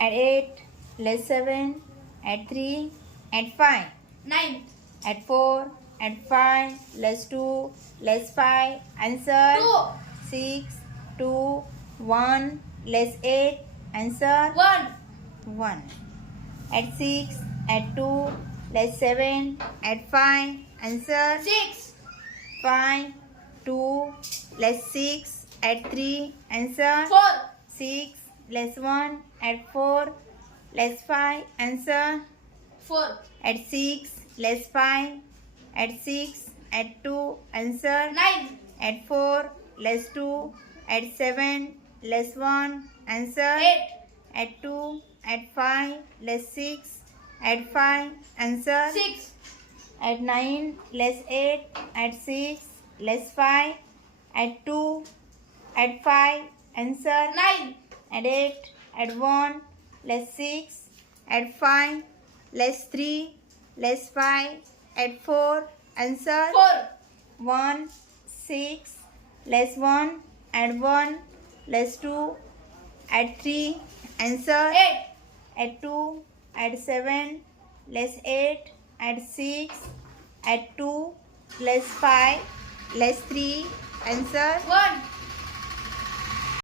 add 8, less 7, add 3, add 5, 9, add 4, add 5, less 2, less 5, answer 2, 6, 2, 1, less 8, answer 1, 1. Add 6, add 2, less 7, add 5, answer 6, 5, 2, less 6, add 3, answer 4, 6, less 1, add 4, less 5, answer 4, add 6, less 5, add 6, add 2, answer 9, add 4, less 2, add 7, less 1, answer 8, add 2, add 5, less 6, add 5, answer 6, add 9, less 8, add 6, less 5, add 2, add 5, answer 9, add 8, add 1, less 6, add 5, less 3, less 5, add 4, answer 4, 1, 6, less 1, add 1, less 2, add 3, answer 8, add 2, add 7, less 8, add 6, add 2, less 5, less 3, answer 1.